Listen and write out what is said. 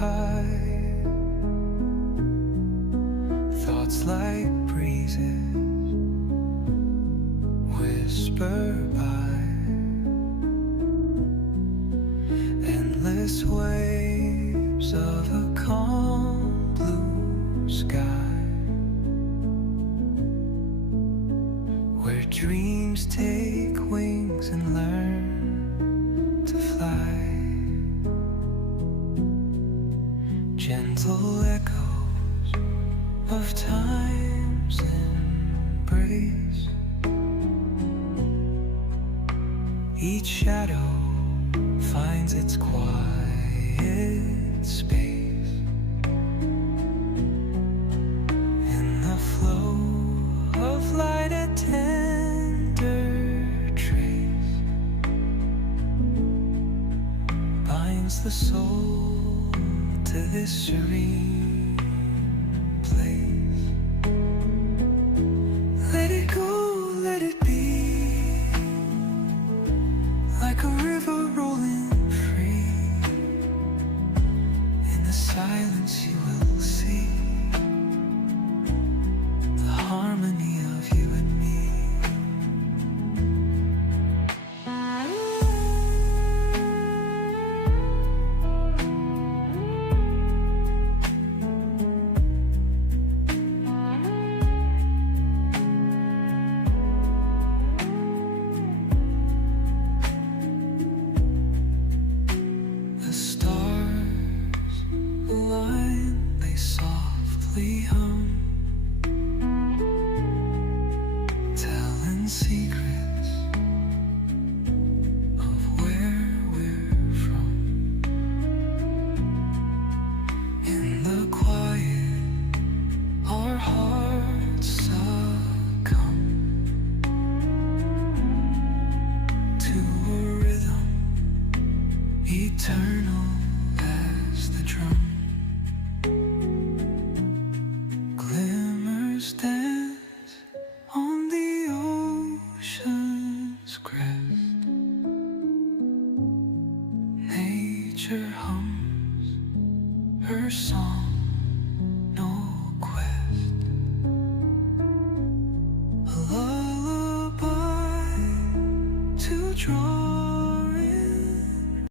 tide, thoughts like breezes whisper by, endless waves of a calm blue sky, where dreams take wings and learn to fly. Gentle echoes of time's embrace, each shadow finds its quiet space. In the flow of light, a tender trace binds the soul to this serene place. Let it go, let it be, like a river rolling free. In the silence you will see the harmony of you and me. The stars align, they softly hum, telling secrets of where we're from. In the quiet, our hearts succumb to a rhythm eternal as the drum. Glimmers dance on the ocean's crest. Nature hums her song no